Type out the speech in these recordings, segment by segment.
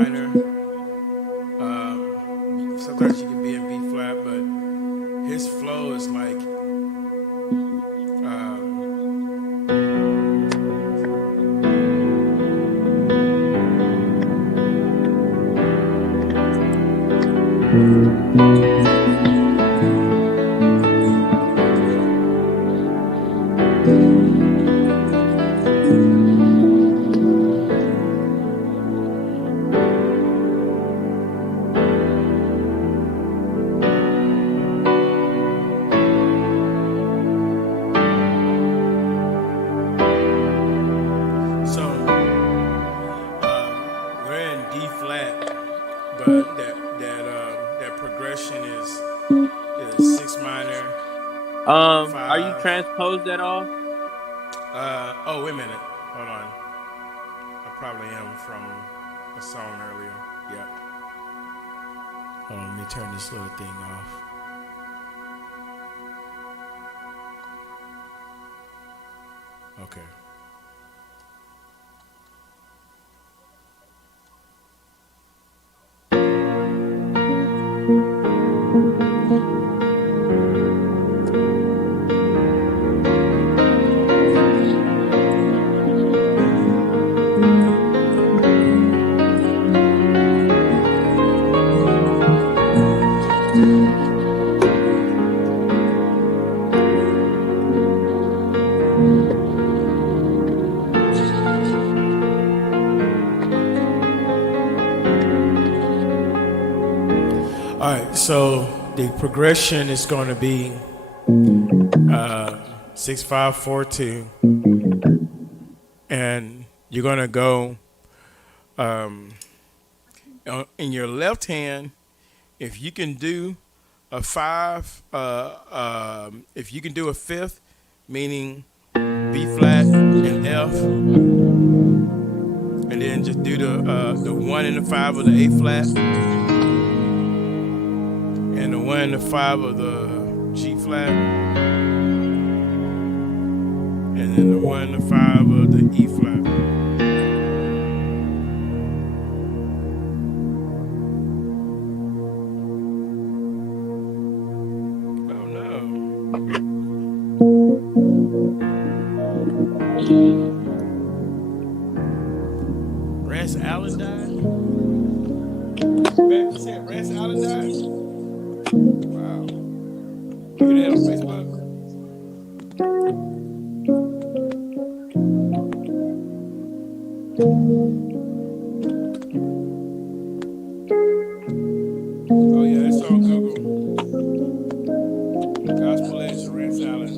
minor. Sometimes you can be in B flat, but his flow is like so we're in D flat, but that progression is six minor, Are you five. transposed at all? Oh, wait a minute. Hold on. I probably am from a song earlier. Yeah. Hold on, let me turn this little thing off. Okay. All right, so the progression is going to be 6 5 4 2, and you're going to go in your left hand. If you can do a five, if you can do a fifth, meaning B flat and F, and then just do the one and the five of the A flat, and the one and the five of the G flat, and then the one and the five of the E flat. Oh no. Rance Allen died? You said Rance Allen died? Wow. You that on Facebook? Oh yeah, it's on Google. Gospel legend Rance Allen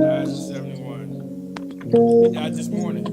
died in 71. He died this morning.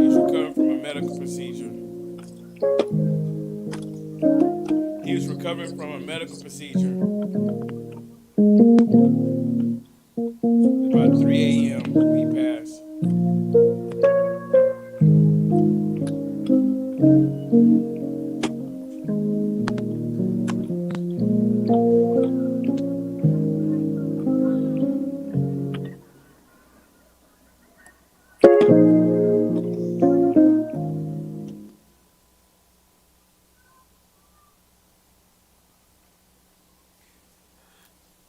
He's recovering from a medical procedure. He was recovering from a medical procedure. About 3 a.m. he passed.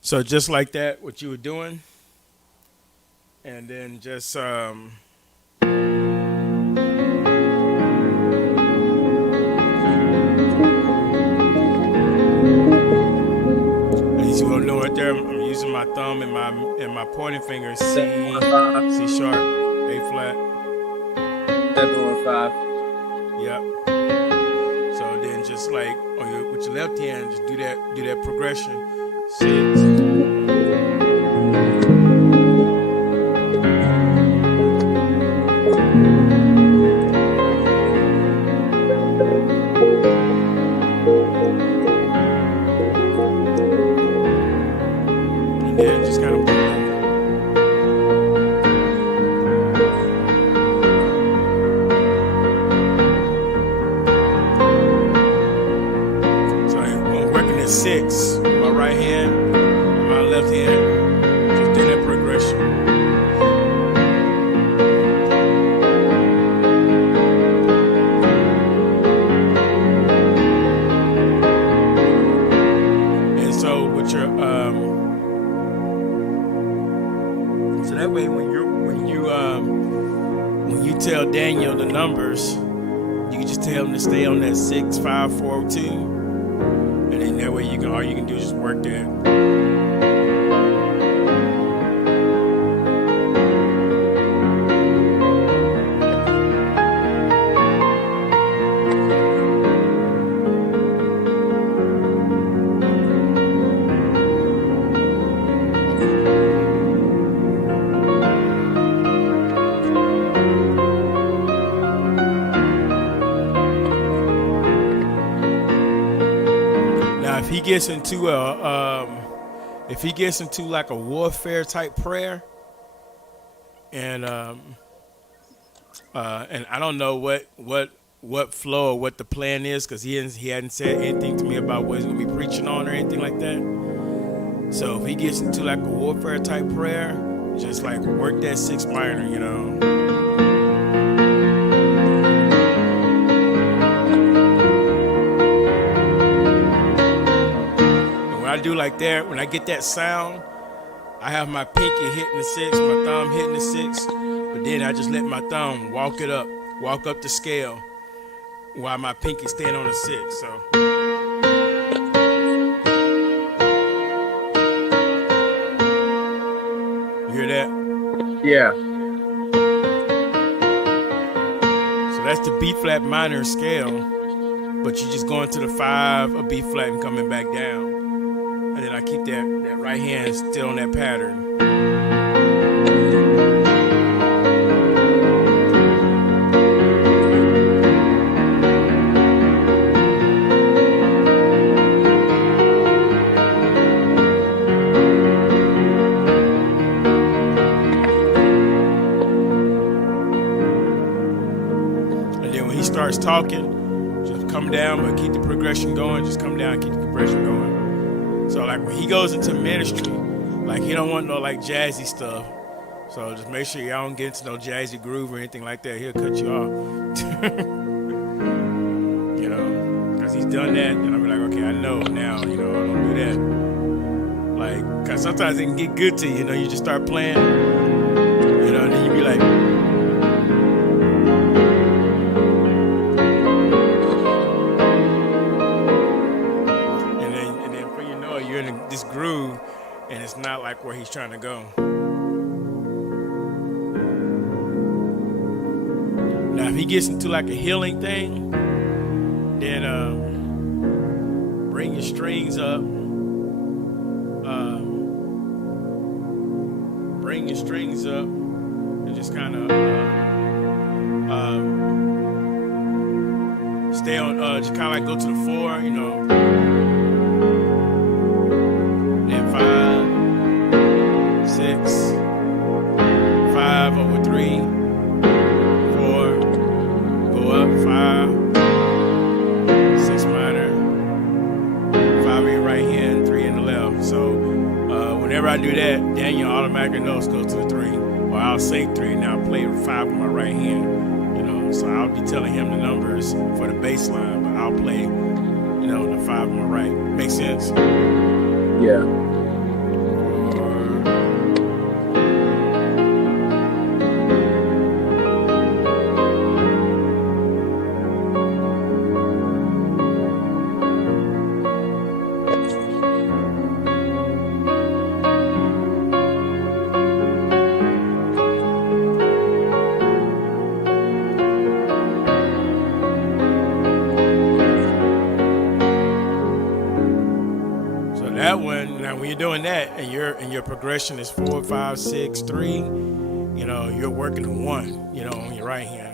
So just like that, what you were doing, and then just as you gonna know right there, I'm using my thumb and my pointing finger, C sharp, A flat. 7 5. Yep. So then just like with your left hand, just do that progression. 6. And then just kind of put it in. So I'm working at 6 with my right hand. that way when you tell Daniel the numbers, you can just tell him to stay on that 6-5-4-2, and then that way all you can do is just work that. If he gets into like a warfare type prayer, and I don't know what flow or what the plan is, because he hadn't said anything to me about what he's gonna be preaching on or anything like that. So if he gets into like a warfare type prayer, just like work that 6 minor, you know. I do like that, when I get that sound, I have my pinky hitting the 6, my thumb hitting the 6, but then I just let my thumb walk up the scale while my pinky staying on the 6. So you hear that? Yeah. So that's the B flat minor scale, but you're just going to the 5 of B flat and coming back down. And then I keep that right hand still on that pattern. And then when he starts talking, just come down, but keep the progression going. Just come down and keep the progression going. So like when he goes into ministry, like he don't want no like jazzy stuff. So just make sure y'all don't get into no jazzy groove or anything like that. He'll cut you off. You know, because he's done that, and I'll be like, okay, I know now. You know, I don't do that. Like, because sometimes it can get good to you. You know, you just start playing. You know, and then you be like. This groove, and it's not like where he's trying to go. Now if he gets into like a healing thing, then bring your strings up, and just kind of stay on, just kind of like go to the 4, you know. 5, 6, 5 over 3, 4, go up 5, 6 minor, 5 in your right hand, 3 in the left. So whenever I do that, Daniel automatically knows go to the 3, or I'll say 3 and I'll play 5 with my right hand. You know, so I'll be telling him the numbers for the bass line, but I'll play, you know, the 5 on my right. Make sense? Yeah. Now when you're doing that and your progression is 4, 5, 6, 3, you know, you're working on 1, you know, on your right hand.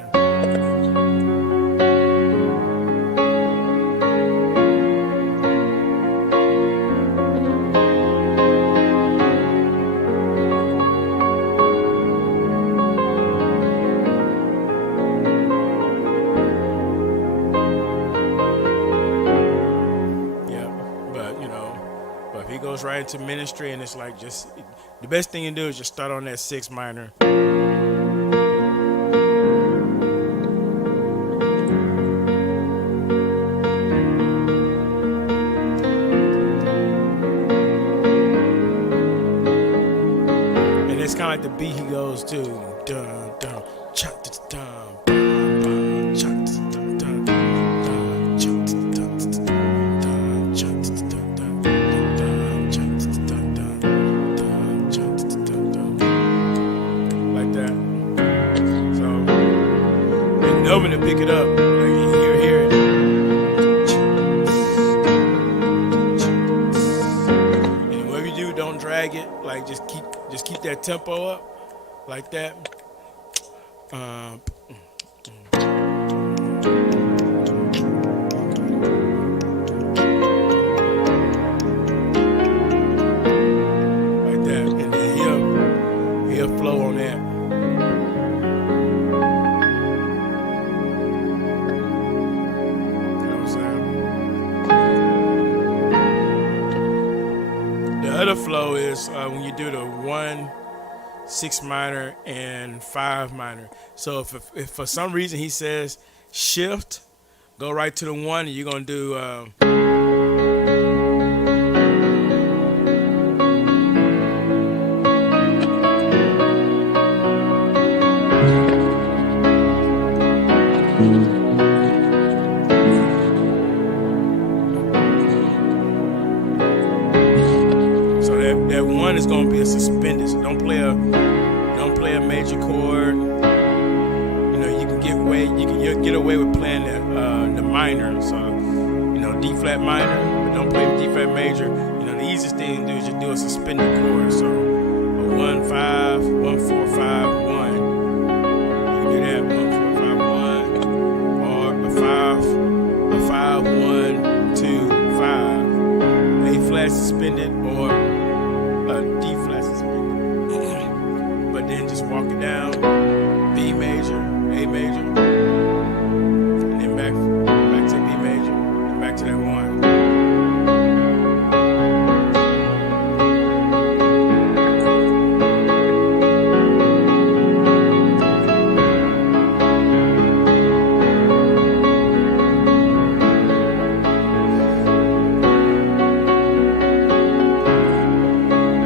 Right into ministry, and it's like just the best thing you do is just start on that 6 minor. And it's kind kind of like the beat he goes to. Dun dun, cha dun dun, dun cha dun dun, dun cha dun dun, cha dun dun, dun cha dun dun, dun cha dun dun, like that. So, and knowing to pick it up, like you hear it. And whatever you do, don't drag it. Like just keep that tempo up, like that. Like that, and then he'll flow on that. You know what I'm saying? The other flow is when you do the 1, 6 minor and 5 minor. So if for some reason he says shift, go right to the 1, and you're gonna do so that 1 is gonna be a suspended. So don't play a major chord. You know, you'll get away with playing the minor. So, you know, D flat minor, but don't play D flat major. You know, the easiest thing to do is just do a suspended chord. So a 1 5 1 4 5 1. You can do that 1 4 5 1, or a 5 1 2 5. A flat suspended or a D flat suspended. But then just walk it down, B major, A major, and then back to B major, and back to that 1.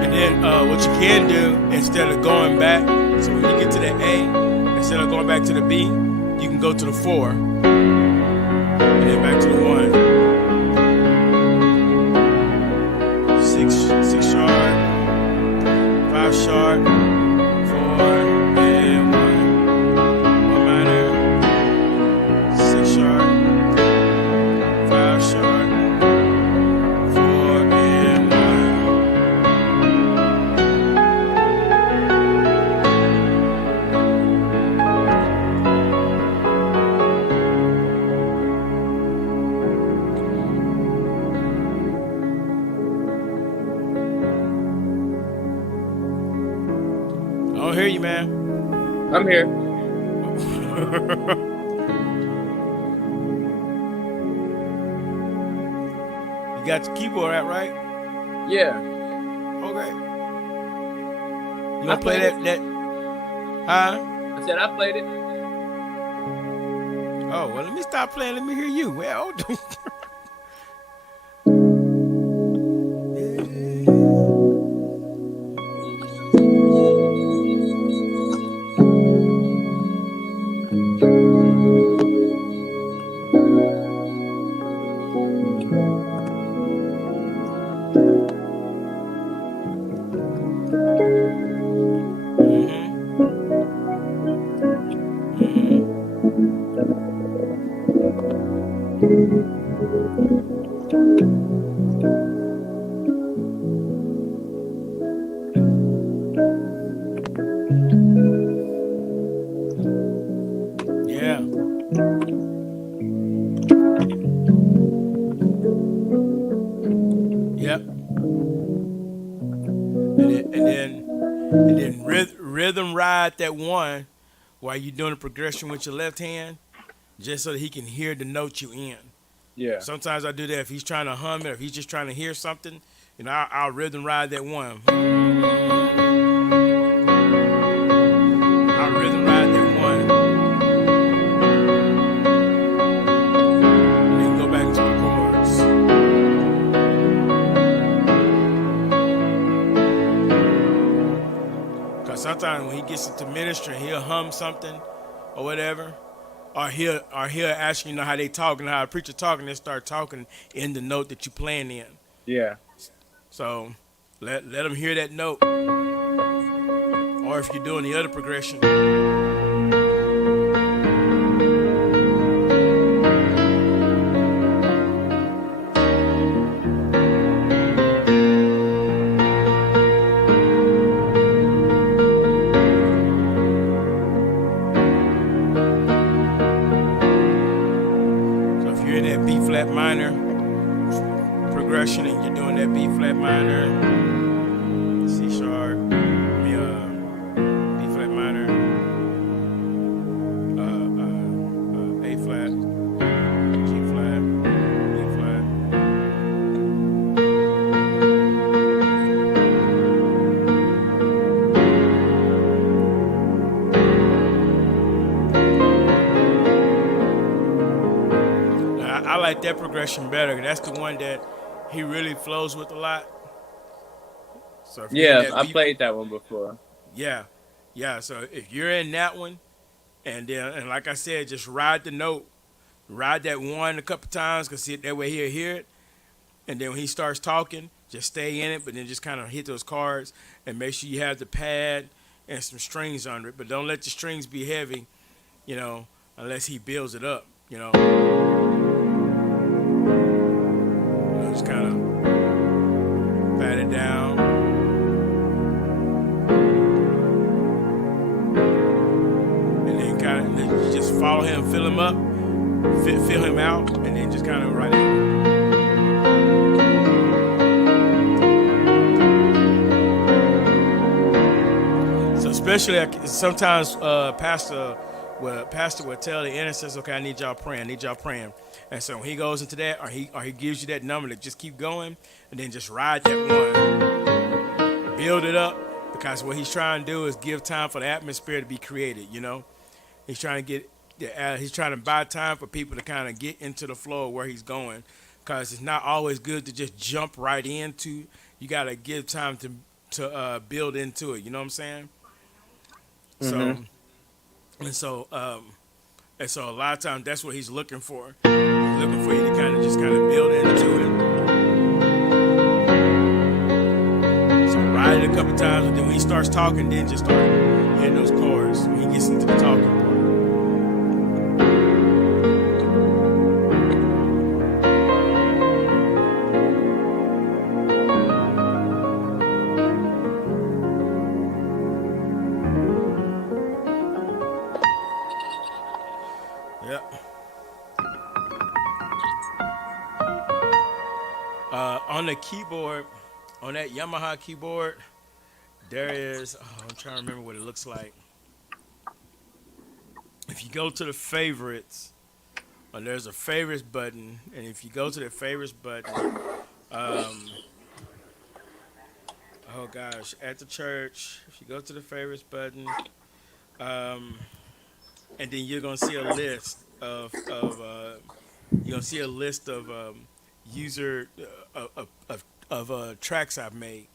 And then what you can do, instead of going back, so when you get to the A, instead of going back to the B, you can go to the 4, and then back to the 1. 6 sharp, 5 sharp, 4, and 1. 1 minor, 6 sharp, 5 sharp, 4, and 1. I don't hear you, man. I'm here. You got your keyboard out, right? Yeah. Okay. You gonna I play played that? Huh? I said I played it. Oh, well, let me stop playing. Let me hear you. Well, yeah. Yep. And then rhythm ride that 1 while you're doing the progression with your left hand, just so that he can hear the note you in. Yeah. Sometimes I do that if he's trying to hum it, or if he's just trying to hear something, and I'll rhythm ride that 1. I'll rhythm ride that 1. And then go back to the chords. Because sometimes when he gets into ministry, he'll hum something or whatever, or he'll ask you know how they talking, how a preacher talking, they start talking in the note that you playing in. Yeah. So let them hear that note, or if you're doing the other progression. So if you're in that B flat minor progression and you're doing that B flat minor, C sharp, B flat minor, A flat, G flat, E flat. I like that progression better. That's the one that he really flows with a lot. So if you're in Yeah, that I B, played that one before. yeah, yeah. So if you're in that one, and like I said, just ride the note, ride that one a couple times, cause that way he'll hear it. And then when he starts talking, just stay in it, but then just kind of hit those cards and make sure you have the pad and some strings under it. But don't let the strings be heavy, you know, unless he builds it up, just kind of pat it down. And then kind of you just follow him, fill him up, fill him out, and then just kind of write it. So especially sometimes pastor would tell the intercessors, okay, I need y'all praying. And so when he goes into that, or he gives you that number to just keep going, and then just ride that one, build it up, because what he's trying to do is give time for the atmosphere to be created. He's trying to he's trying to buy time for people to kind of get into the flow of where he's going, because it's not always good to just jump right into. You got to give time to build into it. You know what I'm saying? So Hmm. and so a lot of times that's what he's looking for. He's looking for you to kind of build into it. So ride it a couple times, and then when he starts talking, then just start hitting those chords when he gets into the talking part. Yep. On the keyboard, on that Yamaha keyboard, there is. Oh, I'm trying to remember what it looks like. If you go to the favorites, there's a favorites button, and if you go to the favorites button, um, oh gosh, at the church, if you go to the favorites button, um, and then you're gonna see a list of user of tracks I've made.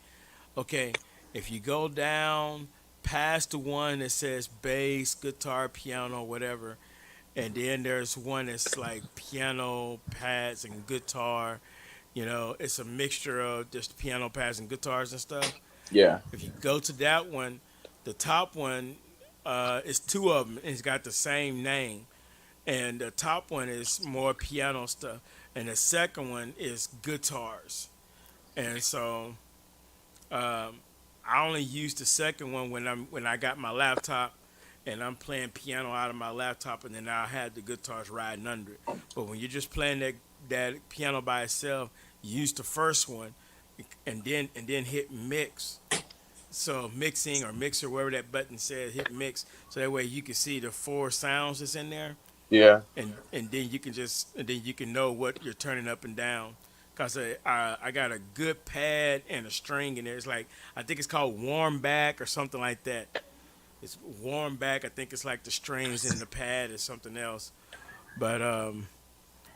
Okay, if you go down past the one that says bass, guitar, piano, whatever, and then there's one that's like piano, pads, and guitar. It's a mixture of just piano, pads, and guitars and stuff. Yeah. If you go to that one, the top one is two of them, and it's got the same name. And the top one is more piano stuff, and the second one is guitars. And so I only use the second one when I got my laptop and I'm playing piano out of my laptop, and then I had the guitars riding under it. But when you're just playing that piano by itself, you use the first one, and then hit mix. So mixing or mixer, wherever that button says, hit mix. So that way you can see the four sounds that's in there, Yeah. and then you can know what you're turning up and down. Cause I got a good pad and a string in there. It's like, I think it's called warm back or something like that. It's warm back. I think it's like the strings and the pad is something else. But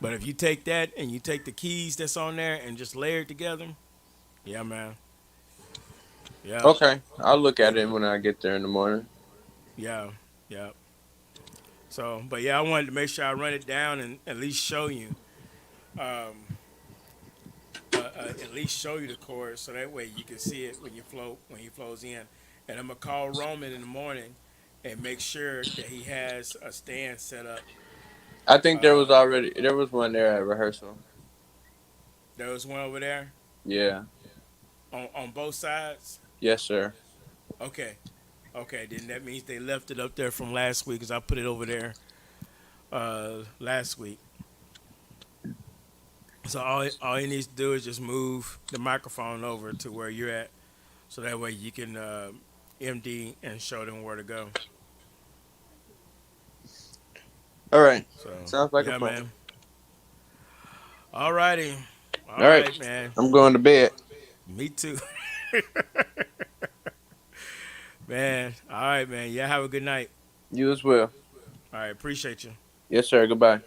if you take that and you take the keys that's on there and just layer it together, yeah, man. Yeah, Okay, I'll look at it when I get there in the morning. yeah, yeah. So, but yeah, I wanted to make sure I run it down and at least show you, um, at least show you the chords, so that way you can see it when he flows in. And I'm gonna call Roman in the morning and make sure that he has a stand set up. I think Uh, there was one there at rehearsal. there was one over there Yeah. on both sides. Yes, sir. Okay, okay. Then that means they left it up there from last week because I put it over there last week. So all he needs to do is just move the microphone over to where you're at, so that way you can MD and show them where to go. All right. So Sounds like a yeah, plan. man. All righty, all All right. right, man. I'm going to bed. Me too, man. All right, man. Yeah, have a good night. You as well. All right, appreciate you. Yes, sir. Goodbye.